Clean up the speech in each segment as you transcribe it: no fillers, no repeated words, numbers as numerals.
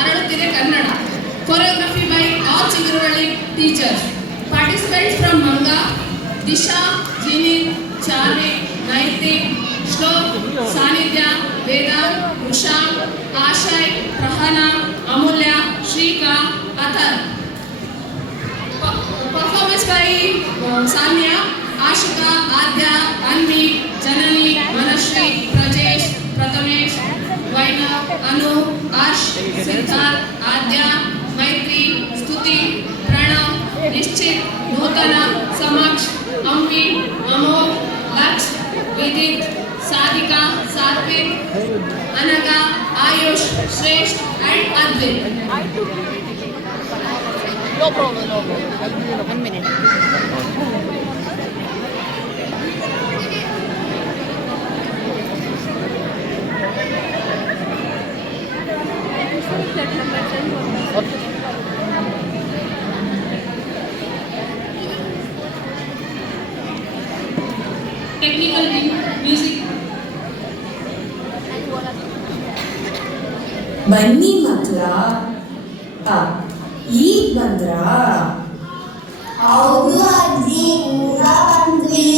ಹರಡುತ್ತಿದೆ Kannada. Choreography by all Chiguruvali teachers. Participants from Manga, Disha, Jini, Charvi, Maitri, Shlok, Sanidhya, Vedant, Usha, Ashay, Prahana, Amulya, Shrika, Athar. Performance by Sanya, Ashika, Adya, Anvi, Janani, Manashri, Prajesh, Prathamesh, Vaina, Anu, Ash, Siddharth, Adya, Maitri, Stuti, Pranav, Nishchit, Nutana, Samaksh, Amvi, Amol, Laksh, Vidit, Sadika, Satvik, Anaga, Ayush, Shresht and Advit. No problem, no problem. I'll be in 1 minute. Technical music. ಬನ್ನಿ ಮಕ್ಕಳ, ಈಗ ಬಂದ್ರ? ಹೌದು ಅಜ್ಜಿ, ಊರ ಬಂದ್ವಿ.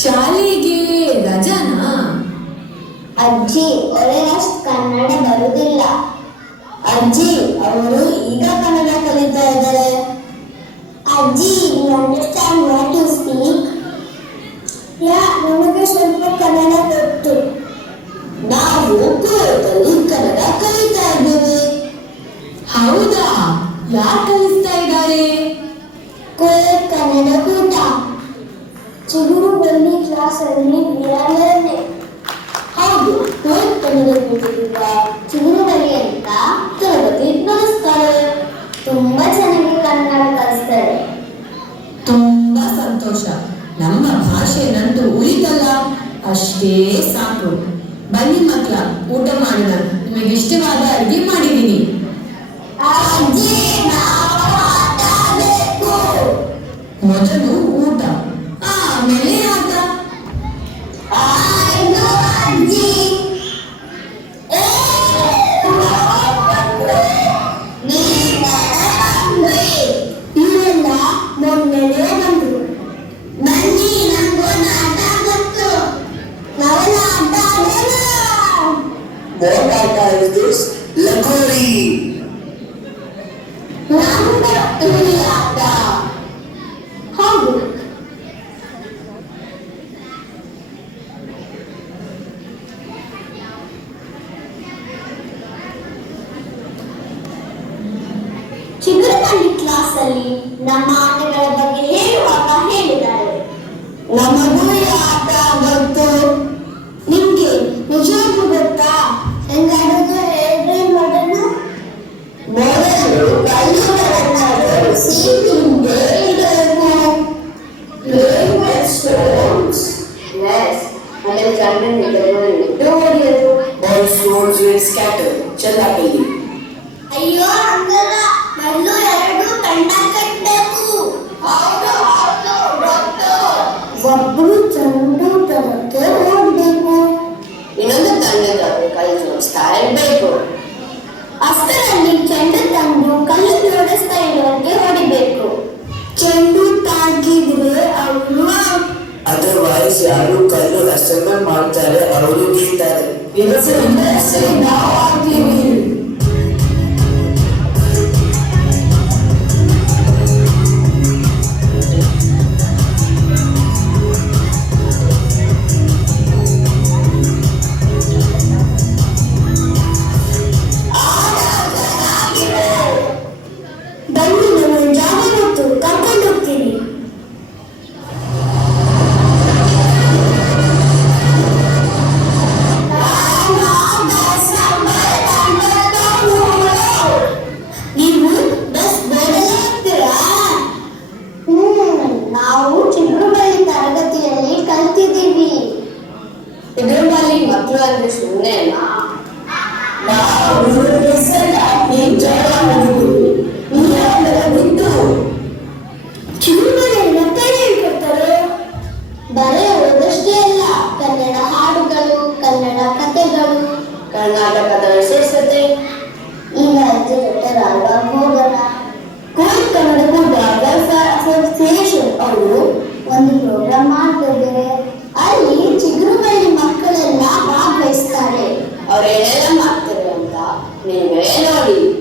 ಶಾಲೆಗೆ ರಜಾನಾ? ಅಜ್ಜಿ, ಅವರಿಗಷ್ಟು ಕನ್ನಡ ಬರುವುದಿಲ್ಲ. ಅಜ್ಜಿ, ಅವರು ಈಗ ಕನ್ನಡ ಕಲಿತಾ ಇದ್ದಾರೆ. ಅಜ್ಜಿ, you understand what you speak? ನಮಗೆ ಸ್ವಲ್ಪ ಕನ್ನಡ ಗೊತ್ತು. ನಾವು ಕೋರ್ಟಲ್ಲಿ ಕನ್ನಡ ಕಲಿತಾ ಇದ್ದೇವೆ. ಹೌದಾ? ಯಾರು ಕಲಿಸ್ತಾ ಇದ್ದಾರೆ? ಕೋರ್ಟ್ ಕನ್ನಡ ಕೂಟ. ಚಿಗುರುಬಳ್ಳಿ ಕ್ಲಾಸಲ್ಲಿ ವಿರಾಲನೆ. ಹೌದು, ಕೋರ್ಟ್ ಕನ್ನಡ ಕೂಟದಿಂದ ಚಿಗುರುಬಳ್ಳಿ ಅಂತ ತರಗತಿ ನಡೆಸ್ತಾರೆ. ತುಂಬಾ ಚೆನ್ನಾಗಿ ಕನ್ನಡ ಕಲಿಸ್ತಾರೆ. ತುಂಬಾ ಸಂತೋಷ. ನಮ್ಮ ಭಾಷೆ ನಂದು ಉಳಿತಲ್ಲ, ಅಷ್ಟೇ ಸಾಕು. ಬನ್ನಿ ಮಕ್ಕಳ, ಊಟ ಮಾಡೋಣ. ನಿಮಗೆ ಇಷ್ಟವಾದ ಅಡುಗೆ ಮಾಡಿದ್ದೀನಿ. ಅಜ್ಜಿ, ನಾವು ಆಟ ಆಡ್ಬೇಕು. ಮೊದಲು ಊಟ, ಆಮೇಲೆ ಆಟ. ಆಯ್ತು ಅಜ್ಜಿ. ಇವರೆಲ್ಲ ಮೊನ್ನೆನೇ ಬಂದ್ರು. ಬನ್ನಿ, ನಮ್ಗೊಂದು ಆಟ ಗೊತ್ತು. ನಾವೆಲ್ಲ ಆಟ ಆಡೋಣ. What ಆಟ is this? ಲಗೋರಿ. ನಮ್ದು ಈ ಆಟ. ಹೌದು. ಚಿಗುರುಬಳ್ಳಿ ಕ್ಲಾಸಲ್ಲಿ ನಮ್ಮ ಆಟಗಳ ಬಗ್ಗೆ ಹೇಳುವಾಗ ಹೇಳಿದ್ದಾರೆ. ನಮಗೂ ಈ ಆಟ ಗೊತ್ತು. ನಿಮ್ಗೆ ನಿಜವಾಗ್ಲೂ ಗೊತ್ತಾ? ಹೆಂಗಾಡೋದು ಹೇಳ್ರಿ ನೋಡೋಣ. ಮೊದಲು ಕಲ್ಲುಗಳನ್ನು ಜೋಡಿಸಿ ಹಿಂದೆ ಇಡಬೇಕು. Playing with stones. Yes. ಆಮೇಲೆ ಜನರನ್ನು ಇಟ್ಟು ಹೊಡೆಯೋದು. All stones were scattered. ಚೆಲ್ಲಾಪಲ್ಲಿ. ಅಯ್ಯೋ, ಹಂಗಲ್ಲ. ಮೊದಲು ಎರಡು ತಂಡ ಕಟ್ಟಬೇಕು. ಹೌದು ಹೌದು ಗೊತ್ತು. ಒಬ್ಬರು ಚೆಂಡು ತರಕ್ಕೆ ಹೋಗ್ಬೇಕು. ಇನ್ನೊಂದು ತಂಡದವರು ಕಲ್ಲು ಜೋಡಿಸ್ತಾ ಇರಬೇಕು. ಅಷ್ಟರಲ್ಲಿ ಚೆಂಡು ತಂದು ಕಲ್ಲು ಜೋಡಿಸ್ತಾ ಇರೋರಿಗೆ ಹೊಡಿಬೇಕು. ಚೆಂಡು ತಾಗಿದ್ರೆ ಅವರು. ಅದರ್ವೈಸ್ ಯಾರು ಕಲ್ಲು ಅಸೆಂಬಲ್ ಮಾಡ್ತಾರೆ ಅವರು ಗೆಲ್ತಾರೆ. ನಾವು ಆಗ್ತೀವಿ. ಬನ್ನಿ, ನಾನು ಜಾಗ ಗೊತ್ತು, ಕರ್ಕೊಂಡು ಹೋಗ್ತೀನಿ. ನೀವು ಬಸ್ ಬೋರ್ಡಲ್ಲಿ ಹೋಗ್ತೀರಾ? ನಾವು ಚಿಗುರುಬಳ್ಳಿ ತರಗತಿಯಲ್ಲಿ ಕಲ್ತಿದ್ದೀವಿ. ಚಿಗುರುಬಳ್ಳಿ ಮಕ್ಕಳು ಅಂದ್ರೆ ಸುಮ್ಮನೆನಾ? ಚಿಗುರುಬಳ್ಳಿ ಮತ್ತೆ ಹೇಳ್ಕೊಡ್ತಾರೆ. ಬರೀ ಓದಷ್ಟೇ ಅಲ್ಲ, ಕನ್ನಡ ಹಾಡುಗಳು, ಕನ್ನಡ ಕಥೆಗಳು, ಕರ್ನಾಟಕದ ವಿಶೇಷತೆ ಇವೆಲ್ಲ ಅವರು ಒಂದು ಪ್ರೋಗ್ರಾಮ್ ಮಾಡ್ತಿದ್ದಾರೆ. ಅಲ್ಲಿ ಚಿಗುರುಬಳ್ಳಿ ಮಕ್ಕಳೆಲ್ಲ ಭಾಗವಹಿಸ್ತಾರೆ. ಅವ್ರು ಏನೆಲ್ಲ ಮಾಡ್ತಾರೆ ಅಂತ ನೀವೇ ನೋಡಿ.